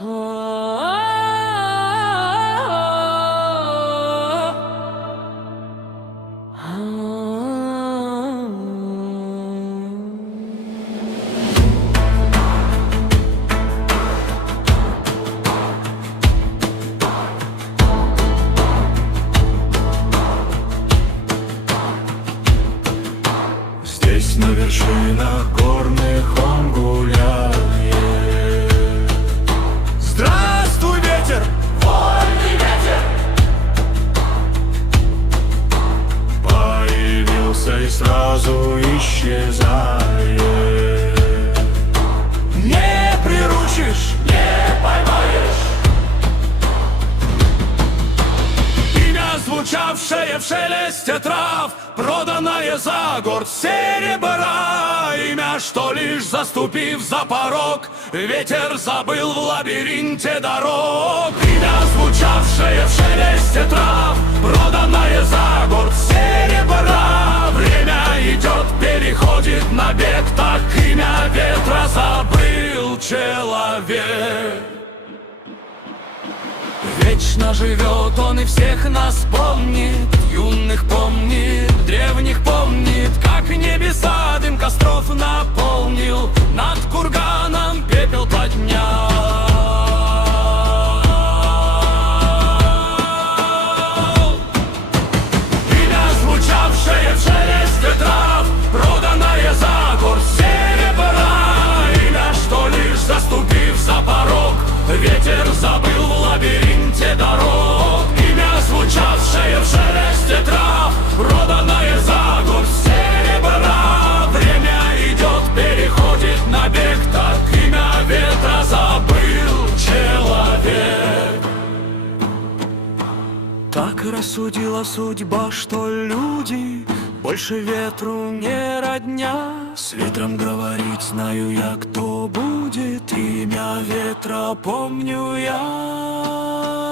Здесь на вершинах горных он гуляет. Здравствуй, ветер! Вольный ветер! Появился и сразу исчезает. Не приручишь, Не поймаешь! имя, звучавшее в шелесте трав, проданное за горд серебра. Имя, что лишь заступив за порог, ветер забыл в лабиринте дорог. Имя, звучавшее в шелесте трав, проданное за горд серебра. Время идет, переходит на бег, так имя ветра забыл человек. Вечно живет он и всех нас помнит, юных помнит, древних помнит, как небеса дым костров наполнил, над курганом пепел поднял. Имя, звучавшее в шелесте трав, проданное за горсть серебра. Имя, что лишь заступив за порог, ветер забыл в лабиринте дорог. Имя, звучавшее в шелесте трав, проданное за горсть серебра. Время идет, переходит на бег, так имя ветра забыл человек. Так рассудила судьба, что люди больше ветру не родня. С ветром говорить знаю я, кто будет, имя ветра помню я.